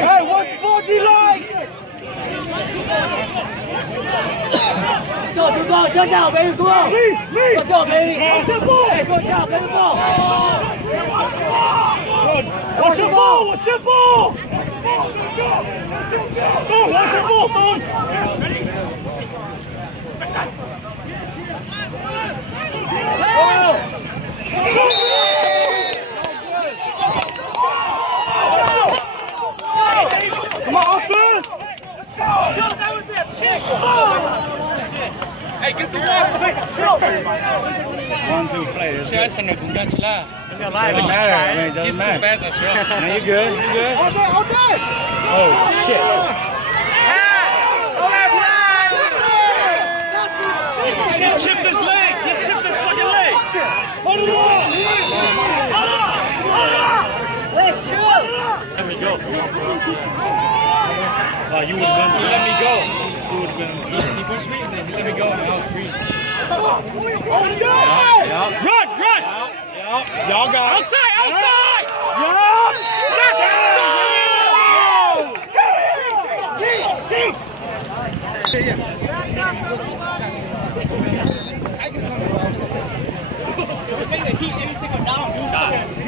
Hey, what's the 4D line? Go, go, shut down, baby, come on. Let's go, baby. Hey, shut down, play the ball. What's your ball? What's your ball? Go, what's your ball, Tom? Come on, offense! That would be a kick! Hey, get some 1-2 players. Chasing the congratulations. It doesn't matter. I mean, it doesn't He's too matter. fast, I'm sure. No, you good. You good. Okay. Oh, shit. He chipped his leg! He chipped his fucking leg! Let's shoot. Let me go. You would have been. Let me go. You would have been. He pushed me and then he let me go and I was free. Yep. Run! Yep. Y'all got it. Outside!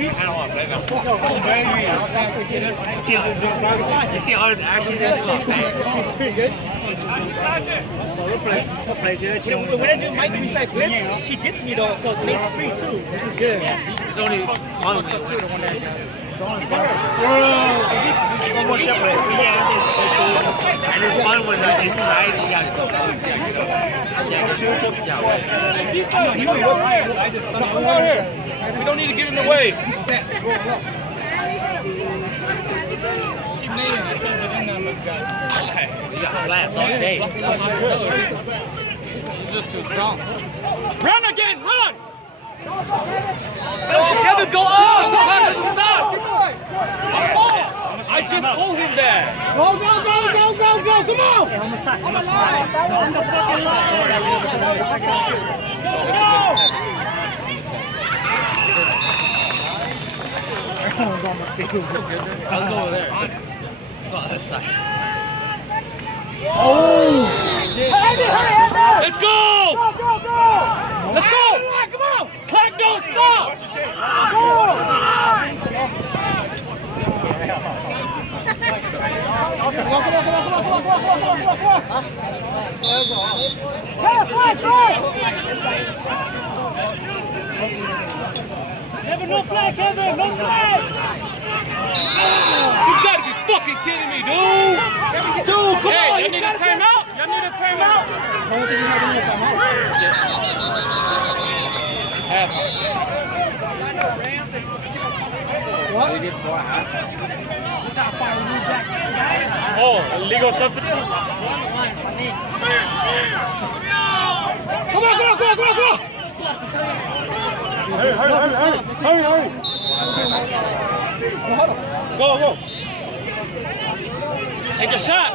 I don't want to play them. You see all his action? Pretty good. We'll play good. When I do Mike Beside Blitz, he gets me though, so Blake's free too, which is good. It's only one of them. One more shot play. And it's fun when it's tied. You got Come on here. We don't need to give him away. You got slats all day. He's just too strong. Run again, run! Kevin, go on! The time doesn't stop! I just told him that! Go, come on! On the fucking Everyone's on the field. Let's go over there. Let's go on this side. Let's go! Let's go! Come on! Clock don't stop! Kevin, no flag, Kevin, no flag! You gotta be fucking kidding me, dude! Dude, come on! Y'all need a timeout? Y'all need a timeout? Oh, illegal substitute. Come on! Hurry! Go! Take a shot.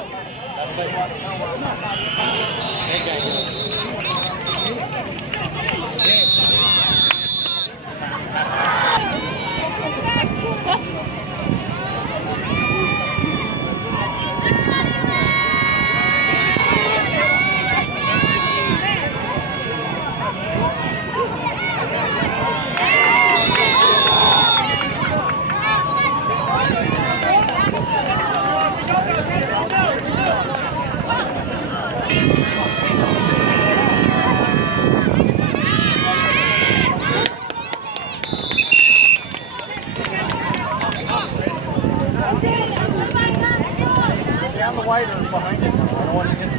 Wider behind it. I don't want you to get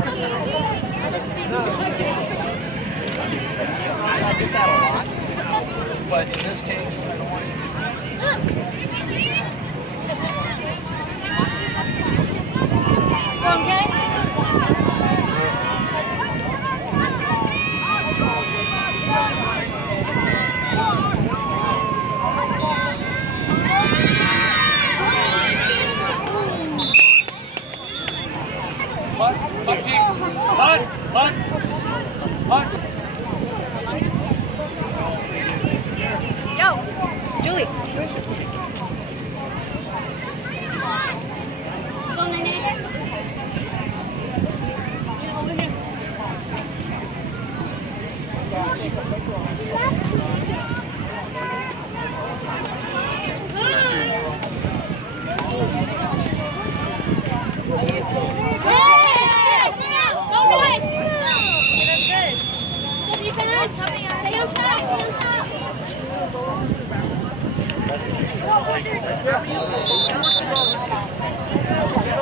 I get that a lot, but in this case, I don't want Hut. Go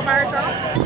by herself?